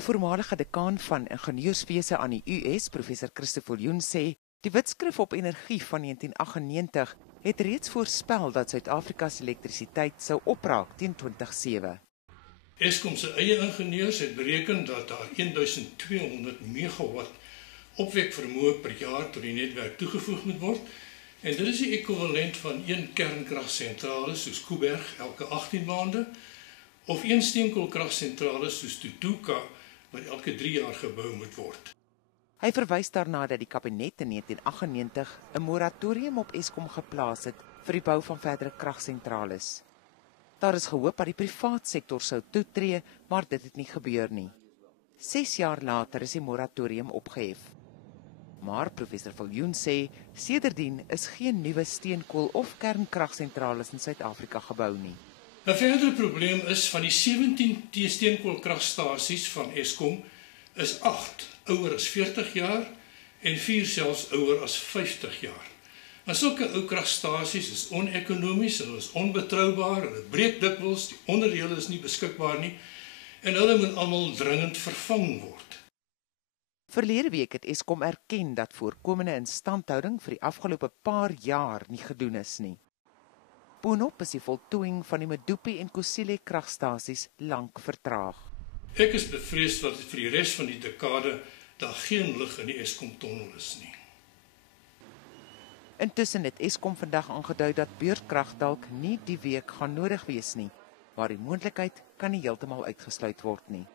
'n voormalige dekaan van ingenieurswese aan die US, professor Christopher Viljoen, sê die Wetskrif op energie van 1998 het reeds voorspel dat Suid-Afrika se elektrisiteit sou opraak teen 2007. Eskom se eie ingenieurs het bereken dat daar 1200 megawatt opwekvermoë per jaar tot die netwerk toegevoeg moet word, en dit is die ekwivalent van 1 kernkragsentrale soos Kuiberg elke 18 maande, of 1 steenkoolkragsentrale soos Tutuka wat elke 3 jaar gebou moet word. Hy verwys daarna dat die kabinet in 1998 'n moratorium op Eskom geplaas het vir die bou van verdere kragsentrales. Daar is gehoop dat die privaat sektor sou toetree, maar dit het nie gebeur nie. 6 jaar later is die moratorium opgehef. Maar professor Viljoen sê, sedertdien is geen nuwe steenkool- of kernkragsentrales in Suid-Afrika gebou nie. 'n verdere probleem is van die 17 steenkoolkragstasies van Eskom is 8 ouer as 40 jaar en 4 selfs ouer as 50 jaar. Maar sulke ou kragstasies is onekonomies, hulle is onbetroubaar, hulle breek dikwels, die onderdele is nie beskikbaar nie en hulle moet almal dringend vervang word. Verlede week het Eskom erken dat voorkomende instandhouding vir die afgelope paar jaar nie gedoen is nie. Boonop is die voltooiing van die Medupi en Kusile kragstasies lank vertraag. Ek is bevrees dat vir die res van die dekade daar geen lig in die Eskom-tonnel is nie. Intussen het Eskom vandag aangedui dat beurtkrag dalk nie die week gaan nodig wees nie, maar die moontlikheid kan nie heeltemal uitgesluit word nie.